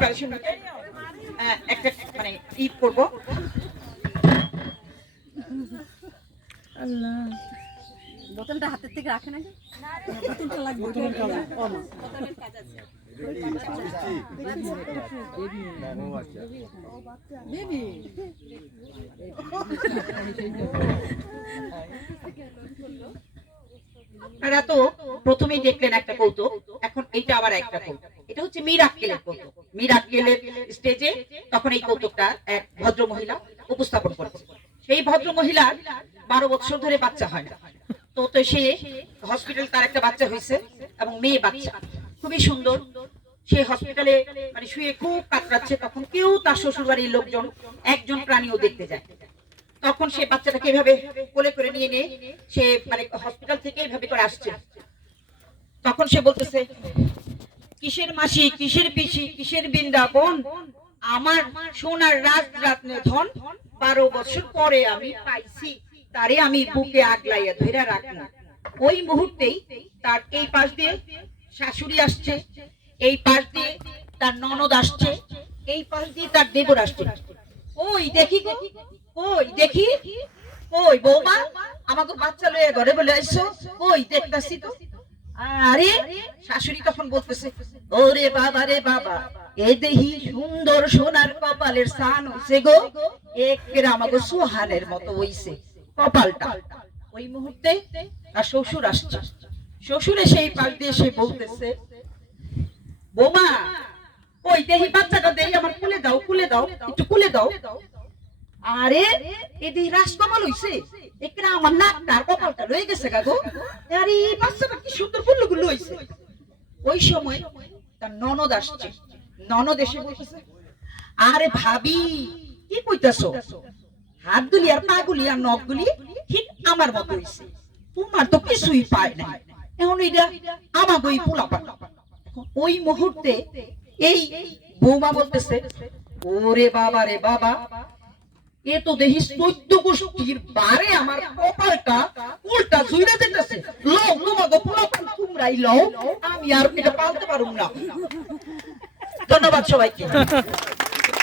Preparation একটা মানে ঈদ করবো। আল্লাহ বোতলটা হাতের থেকে রাখে নাকি? বোতলটা লাগবে, বোতলের কাজ আছে। বেবি আপনারা তো প্রথমেই দেখলেন একটা কৌতুক, এখন এটা আবার একটা কৌতুক। এটা হচ্ছে মিরাক্কেলের কৌতুক। মিরাক্কেলের স্টেজে তখন এই কৌতুকটা এক ভদ্র মহিলা উপস্থাপন করেছে। সেই ভদ্র মহিলার 12 বছর ধরে বাচ্চা হয় না। তো তো সে হসপিটাল, তার একটা বাচ্চা হয়েছে এবং মেয়ে বাচ্চা খুবই সুন্দর। সে হসপিটালে মানে শুয়ে খুব কাতরাচ্ছে। তখন কেউ তার শ্বশুর বাড়ির লোকজন একজন প্রাণীও দেখতে যায়। তখন সে বাচ্চাটাকে এভাবে কোলে করে নিয়ে নিয়ে সে মানে হসপিটাল থেকে এভাবে করে আসছে। তখন সে বলতেছে, কিসের মাসি, কিসের পিসি, কিসের বৃন্দাবন, আমার সোনার রাজ রত্নে ধন 12 বছর পরে আমি পাইছি, তারে আমি বুকে আগলাইয়া ধরে রাখলাম। ওই মুহূর্তেই তার এই পাশ দিয়ে শাশুড়ি আসছে, এই পাশ দিয়ে তার ননদ আসছে, এই পাশ দিয়ে তার দেবর আসছে। ওই দেখি গো, ওই দেখি, ওই বৌমা আমাকে বাচ্চা লয়ে ঘরে বলে আইছো, ওই দেখতাছি তো। আরে শাশুড়ি তখন বলতেছে, ওরে বাবা রে বাবা, এ দেহি সুন্দর সোনার কপালের স্থান হইছে গো, একের আমাকে সুহানের মতো হইছে কপালটা। ওই মুহূর্তে তার শ্বশুর আসছে। শ্বশুরে সেই পাশ দিয়ে সে বলতেছে, বৌমা ওই দেহি বাচ্চাটা দেই, আমার কুলে দাও, কুলে দাও, একটু কুলে দাও। আরে এদি রাজকমল হইছে, একরা আমার নাকটার কপালটা রয়ে গেছে গো। আরে এই বাচ্চাটা কি সুন্দর গুল্লু গুল্লু হইছে। ওই সময় তার ননদ আসছে। ননদ এসে বলতেছে, আরে ভাবি কি কইতাছো, হাতগুলি আর পাগুলি আর নখগুলি ঠিক আমার মতো হইছে, তোমার তো কিছুই পায় না, এখন এটা আমাগোই পোলাপান। ওই মুহূর্তে এই বৌমা বলতেছে, ওরে বাবা রে বাবা, এ তো দেখি 14 গোষ্ঠীর বারে আমার কপালটা উল্টা ঝুইরা যেতেছে। লও তোমাকে পোলাপান তোমরাই লও, আমি আর এটা পালতে পারুম না। ধন্যবাদ সবাইকে।